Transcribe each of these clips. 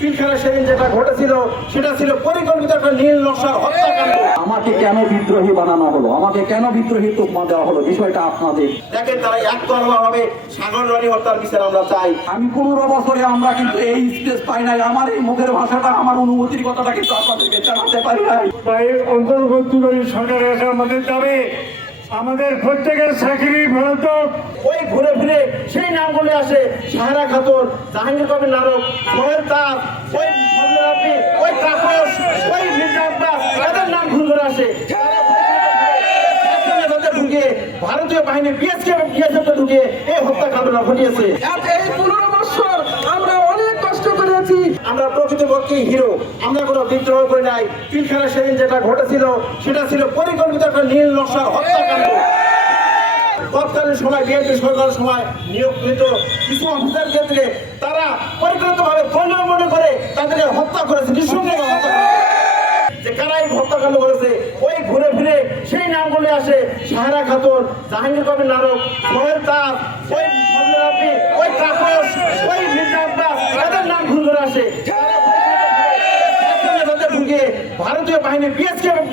পিলখানা সেদিন যেটা ঘটেছিল সেটা ছিল পরিকল্পিত একটা নীল নকশার হত্যাকাণ্ড। আমাকে কেন বিদ্রোহী বানানো হলো? আমাকে কেন বিদ্রোহী তোকমা দেওয়া হলো? বিষয়টা আপনাদের। দেখেন তারা একতরফা ভাবে সাগর রানী হত্যার বিচার আমরা চাই। আমি পনেরো বছরে আমরা কিন্তু এই স্পেস পাই নাই। আমার এই মুখের ভাষাটা আমার অনুভূতির কথাটা কিন্তু আপনাদেরকে জানাতে পারি নাই। অন্তর্বর্তীকালীন সরকারের আমাদের দাবি আমাদের প্রত্যেকের চাকরি ফেরত ওই ঘুরে ফিরে সেই নামগুলি আসে সাহারা খাতুন জাহাঙ্গীর কবির নারক সোহেল তার ওই ফজলাপি ওই তাপস ওই মির্জা আব্বাস এদের নাম ঘুরে ঘুরে আসে। ঢুকে ভারতীয় বাহিনী বিএসকে এবং বিএসএফ ঢুকে এই হত্যাকাণ্ডটা ঘটিয়েছে। এই পনেরো আমরা প্রকৃতপক্ষে হিরো। আমরা কোনো বিদ্রোহ করে নাই। পিলখানা সেদিন যেটা ঘটেছিল, সেটা ছিল পরিকল্পিত একটা নীল নকশার হত্যাকাণ্ড। তৎকালীন সময়, বিএনপি সরকারের সময় নিয়োগকৃত কিছু অফিসার ক্ষেত্রে তারা পরিকল্পিতভাবে দলীয় মনে করে তাদেরকে হত্যা করেছে, নিঃসন্দেহে হত্যা যে কারা এই হত্যাকাণ্ড করেছে, ওই ঘুরে ফিরে সেই নামগুলি আসে সাহারা খাতুন, জাহাঙ্গীর কবির নারক সোহেল তার ওই ওই তাপস, ওই আসে। ঢুকে ভারতীয় বাহিনী বিএসকে এবং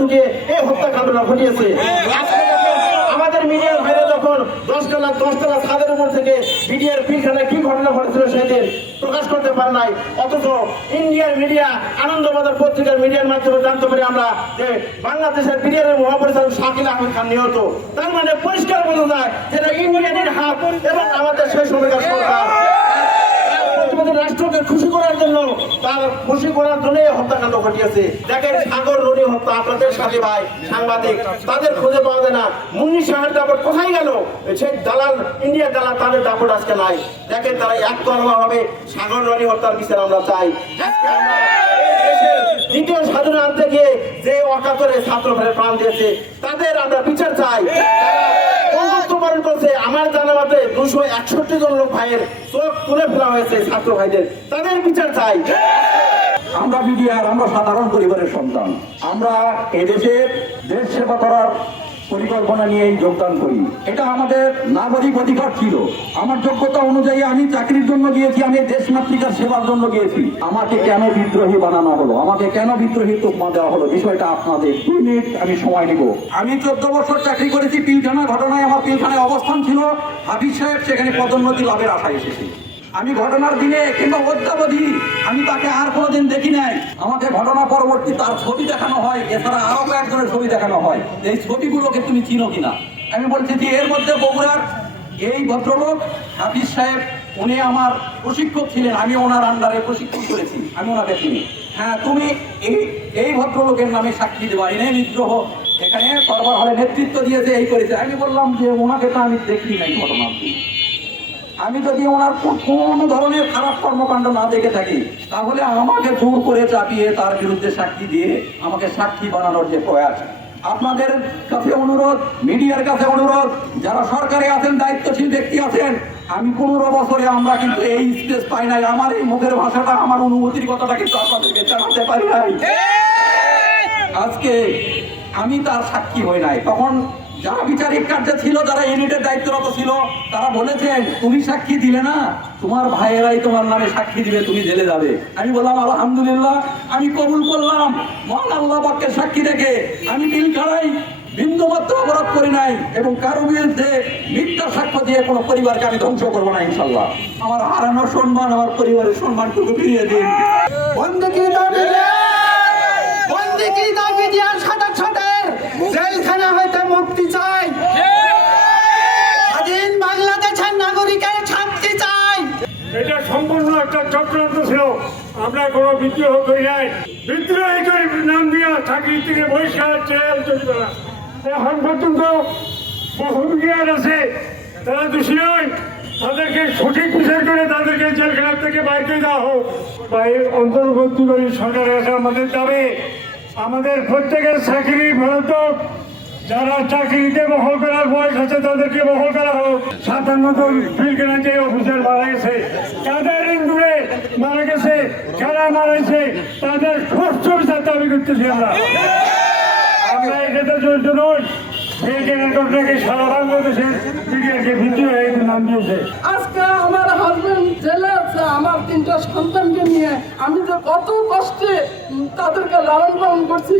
ঢুকে এই হত্যাকাণ্ডটা ঘটিয়েছে। আমাদের মিডিয়ার ভাইরা যখন দশ তলা দশ তলা ছাদের উপর থেকে মিডিয়ার পিলখানায় কি ঘটনা ঘটেছিল সেদিন প্রকাশ করতে পারে নাই। অথচ ইন্ডিয়ার মিডিয়া আনন্দবাজার পত্রিকার মিডিয়ার মাধ্যমে জানতে পারি আমরা যে বাংলাদেশের মিডিয়ার মহাপরিচালক শাকিল আহমেদ খান নিহত। তার মানে পরিষ্কার বোঝা যায় যেটা ইন্ডিয়ানের হাত এবং আমাদের সেই সময়কার সরকার। খুশি করার জন্য, তার খুশি করার জন্য এই হত্যাকাণ্ড ঘটিয়েছে। দেখেন, সাগর রনি হত্যা, আপনাদের সাথে ভাই, সাংবাদিক, তাদের খুঁজে পাওয়া যায় না। মুন্নি শাহের দাপট কোথায় গেল? সেই দালাল, ইন্ডিয়ার দালাল, তাদের দাপট আজকে নাই। দেখেন, তারা এক একতরফা ভাবে সাগর রনি হত্যার বিচার আমরা চাই। দ্বিতীয় স্বাধীন আনতে গিয়ে যে অকাতরে ছাত্র প্রাণ দিয়েছে, তাদের আমরা বিচার চাই। তারা করছে, আমার জানা মতে দুশো একষট্টি জন লোক ভাইয়ের চোখ তুলে ফেলা হয়েছে ছাত্র ভাইদের। তাদের বিচার চাই। আমরা বিডিআর আমরা সাধারণ পরিবারের সন্তান। আমরা এদেশের দেশ সেবা করার পরিকল্পনা নিয়ে যোগদান করি। এটা আমাদের নাগরিক অধিকার ছিল। আমার যোগ্যতা অনুযায়ী আমি চাকরির জন্য গিয়েছি, আমি দেশ মাতৃকার সেবার জন্য গিয়েছি। আমাকে কেন বিদ্রোহী বানানো হলো? আমাকে কেন বিদ্রোহী তোকমা দেওয়া হলো? বিষয়টা আপনাদের দুই মিনিট আমি সময় নিব। আমি চোদ্দ বছর চাকরি করেছি পিলখানা ঘটনায় আমার পিলখানায় অবস্থান ছিল। হাফিজ সাহেব সেখানে পদোন্নতি লাভের আশায় এসেছি। আমি ঘটনার দিনে কিংবা অদ্যাবধি আমি তাকে আর কোনোদিন দেখি নাই। আমাকে ঘটনা পরবর্তী তার ছবি দেখানো হয়, এছাড়া আরও কয়েকজনের ছবি দেখানো হয়। এই ছবিগুলোকে তুমি চিনো কিনা? আমি বলছি যে এর মধ্যে বগুড়ার এই ভদ্রলোক হাফিজ সাহেব, উনি আমার প্রশিক্ষক ছিলেন। আমি ওনার আন্ডারে প্রশিক্ষণ করেছি। আমি ওনাকে চিনি। হ্যাঁ তুমি এই এই ভদ্রলোকের নামে সাক্ষী দেওয়া এনে বিদ্রোহ এখানে করবার হলে নেতৃত্ব দিয়েছে এই করেছে। আমি বললাম যে ওনাকে তো আমি দেখি নাই ঘটনার দিন আমি যদি ওনার কোনো ধরনের খারাপ কর্মকাণ্ড না দেখে থাকি তাহলে আমাকে জোর করে চাপিয়ে তার বিরুদ্ধে সাক্ষী দিয়ে আমাকে সাক্ষী বানানোর যে প্রয়াস। আপনাদের কাছে অনুরোধ মিডিয়ার কাছে অনুরোধ যারা সরকারে আছেন দায়িত্বশীল ব্যক্তি আছেন আমি পনেরো বছরে আমরা কিন্তু এই স্পেস পাই নাই। আমার এই মুখের ভাষাটা আমার অনুভূতির কথাটা কিন্তু আপনাদেরকে জানাতে পারি নাই। আজকে আমি তার সাক্ষী হই নাই। তখন যারা বিচারিক কার্যে ছিল, যারা ইউনিটের দায়িত্বরত ছিল, তারা বলেছেন, তুমি সাক্ষী দিলে না, তোমার ভাইয়েরাই তোমার নামে সাক্ষী দিবে, তুমি জেলে যাবে। আমি বললাম, আলহামদুলিল্লাহ, আমি কবুল করলাম। মহান আল্লাহ বাক্যের সাক্ষী দেখে আমি বিল খাড়াই বিন্দু মাত্র অপরাধ করি নাই এবং কারও বিরুদ্ধে মিথ্যা সাক্ষ্য দিয়ে কোনো পরিবারকে আমি ধ্বংস করব না ইনশাল্লাহ আমার হারানোর সম্মান, আমার পরিবারের সম্মানটুকু ফিরিয়ে দিন। বন্দুকি দাবি বন্দুকি দাবি দিয়া সাদা সাদের জেলখানা হইতে মুক্তি চাই স্বাধীন বাংলাদেশের নাগরিকের শান্তি চাই এটা সম্পূর্ণ একটা চক্রান্ত ছিল। আমরা কোনো বিদ্রোহ করি নাই। বিদ্রোহী করে নাম দিয়া চাকরি থেকে বহিষ্কার এখন পর্যন্ত বহু বিজ্ঞান আছে। তারা দোষী নয়। তাদেরকে সঠিক বিচার করে তাদেরকে জেলখানা থেকে বাইর করে দেওয়া হোক। বা এর অন্তর্বর্তীকালীন সরকারের কাছে আমাদের দাবি, আমাদের প্রত্যেকের চাকরি হোক। যারা চাকরিতে বহল করার বয়স আছে, তাদেরকে বহল করা হোক। সাতান্ন জন ফিল্ডখানা যে অফিসার মারা গেছে কাদের ইন্দুরে মারা গেছে কারা মারা গেছে, তাদের সুস্থ বিচার দাবি করতেছি আমরা। আমরা এটাতে জড়িত নই সারা আজকে আমার নিয়ে আমি যে কত কষ্টে তাদেরকে লালন পালন করছি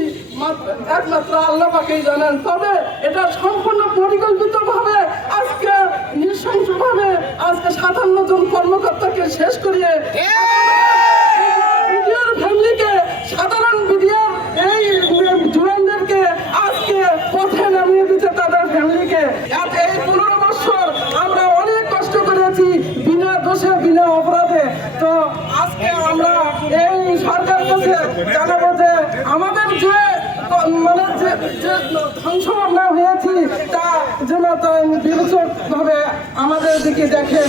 একমাত্র আল্লাহ পাকেই জানেন। তবে এটা সম্পূর্ণ পরিকল্পিত ভাবে আজকে নৃশংস ভাবে আজকে সাতান্ন জন কর্মকর্তাকে শেষ করিয়ে বিডিআর ফ্যামিলিকে সাধারণ বিডিআর এই জুয়ানদেরকে আজকে পথে নামিয়ে দিতে তাদের ফ্যামিলিকে। এই পনেরো বছর আমরা অনেক কষ্ট করেছি বিনা দোষে বিনা অপরাধে। তো আজকে আমরা এই সরকার কাছে জানাব যে আমাদের যে মানে যে যে ধ্বংস আমরা হয়েছি তা যেন বিবেচক ভাবে আমাদের দিকে দেখেন।